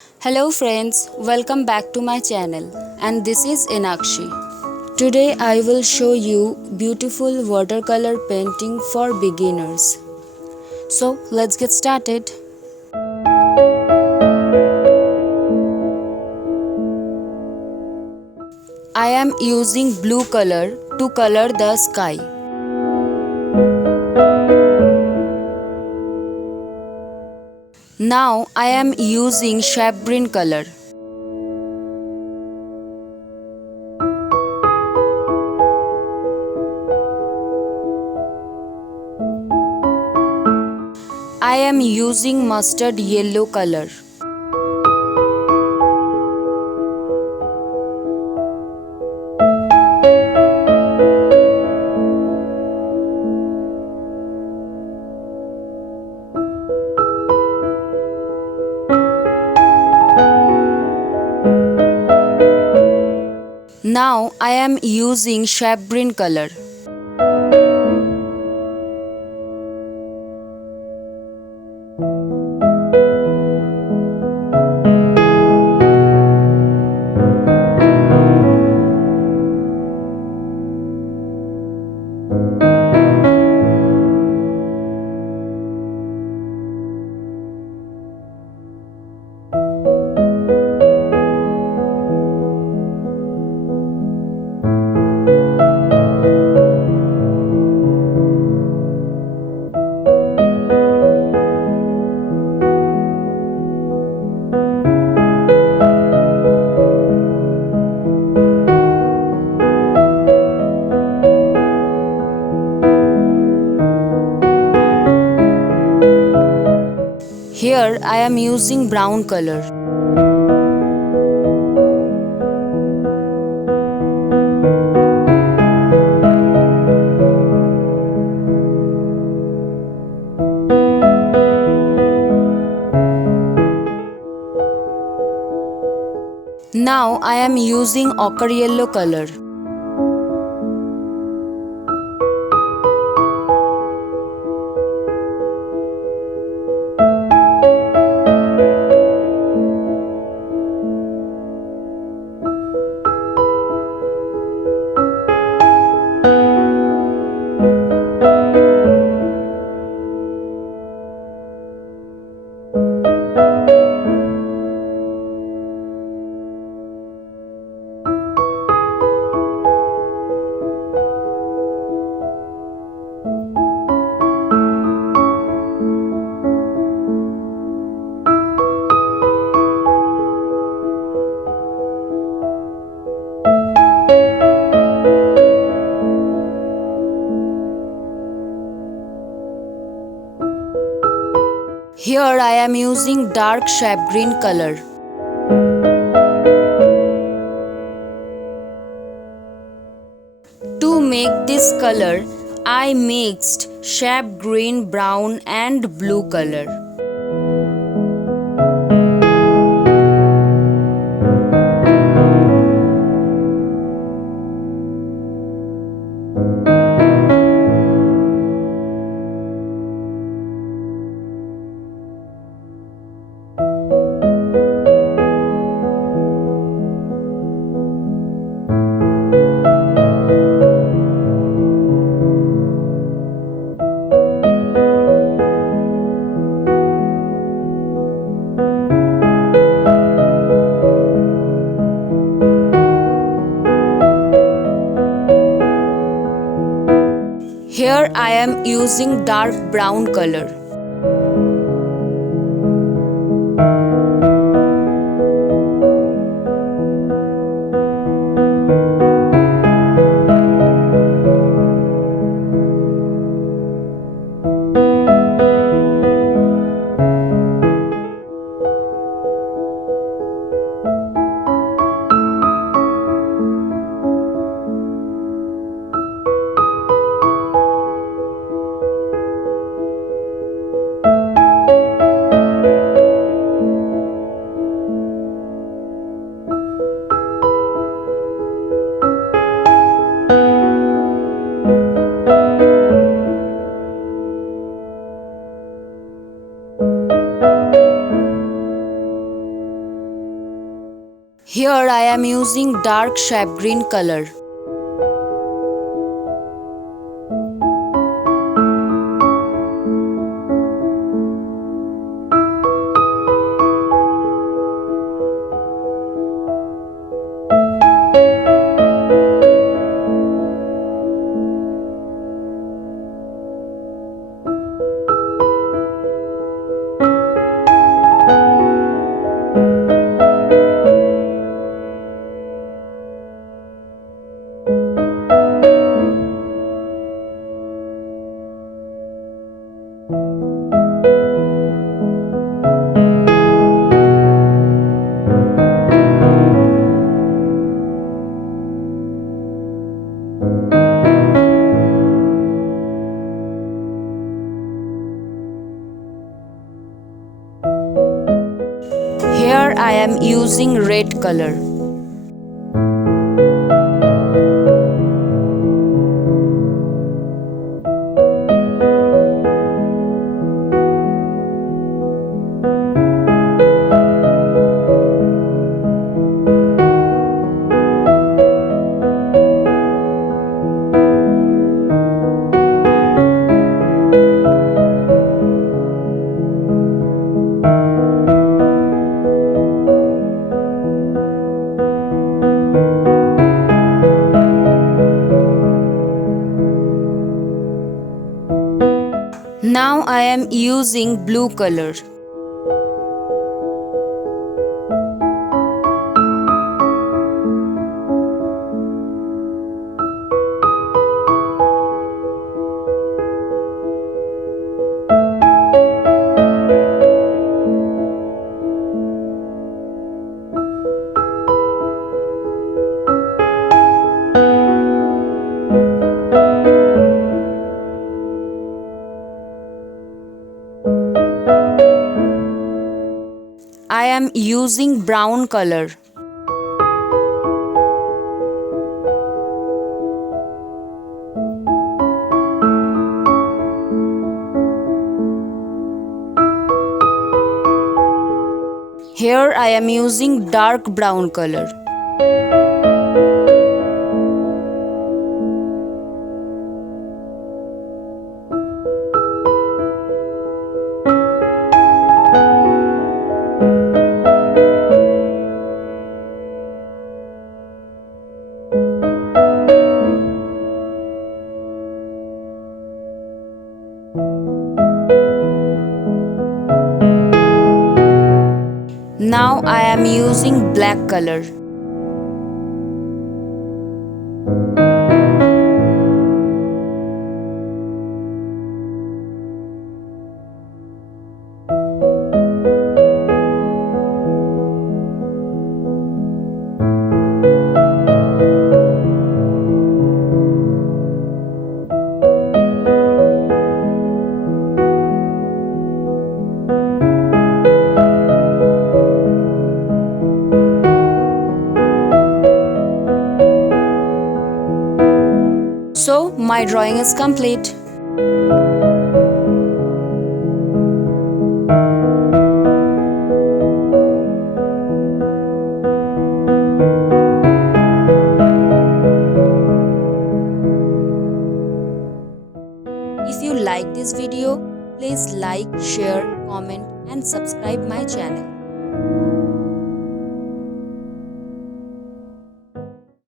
Hello friends, welcome back to my channel and this is Enakshi. Today I will show you beautiful watercolor painting for beginners. So let's get started. I am using blue color to color the sky. Now I am using sharp green color. I am using mustard yellow color. Now I am using sharp green color. Here I am using brown color. Now I am using ochre yellow color. Here I am using dark sharp green color. To make this color, I mixed sharp green, brown and blue color. Here I am using dark brown color. Here I am using dark sharp green color. Here I am using red color. Now I am using blue color. I am using brown color. Here I am using dark brown color. Now I am using black color. So my drawing is complete. If you like this video, please like, share, comment and subscribe my channel.